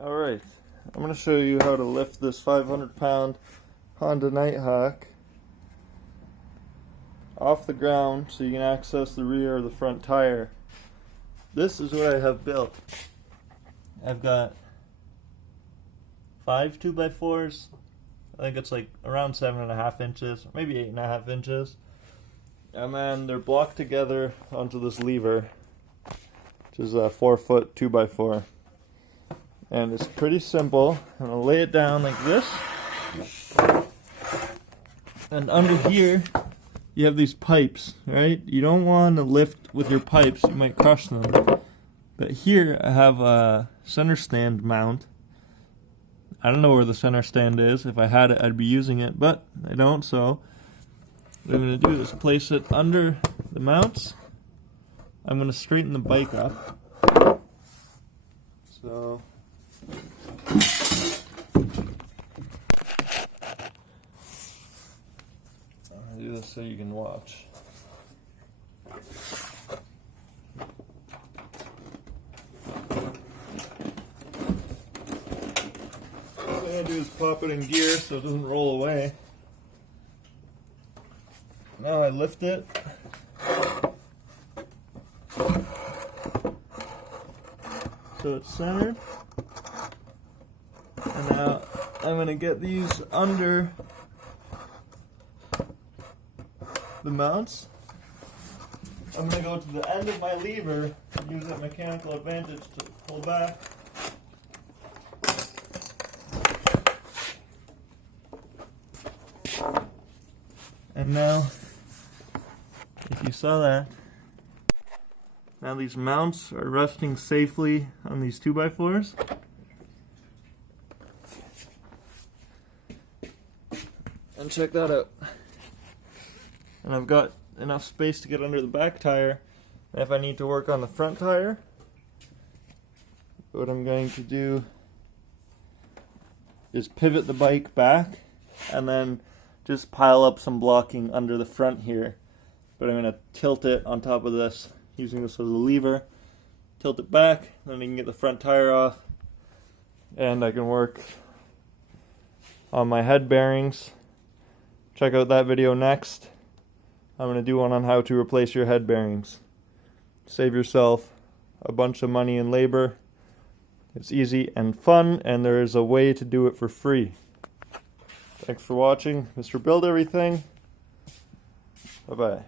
Alright, I'm going to show you how to lift this 500-pound Honda Nighthawk off the ground so you can access the rear or the front tire. This is what I have built. I've got 5 2x4s. I think it's like around 7.5 inches, maybe 8.5 inches. And then they're blocked together onto this lever, which is a 4-foot 2x4. And it's pretty simple. I'm going to lay it down like this. And under here, you have these pipes, right? You don't want to lift with your pipes, you might crush them. But here I have a center stand mount. I don't know where the center stand is. If I had it, I'd be using it, but I don't, so what I'm going to do is place it under the mounts. I'm going to straighten the bike up. So I'll do this so you can watch. What I'm going to do is pop it in gear so it doesn't roll away. Now I lift it. So it's centered. And now I'm going to get these under the mounts. I'm going to go to the end of my lever and use that mechanical advantage to pull back. And now, if you saw that, now these mounts are resting safely on these 2x4s. And check that out. And I've got enough space to get under the back tire. And if I need to work on the front tire, what I'm going to do is pivot the bike back and then just pile up some blocking under the front here. But I'm going to tilt it on top of this, using this as a lever. Tilt it back, then I can get the front tire off. And I can work on my head bearings. Check out that video next. I'm going to do one on how to replace your head bearings. Save yourself a bunch of money and labor. It's easy and fun, and there is a way to do it for free. Thanks for watching, Mr. Build Everything. Bye-bye.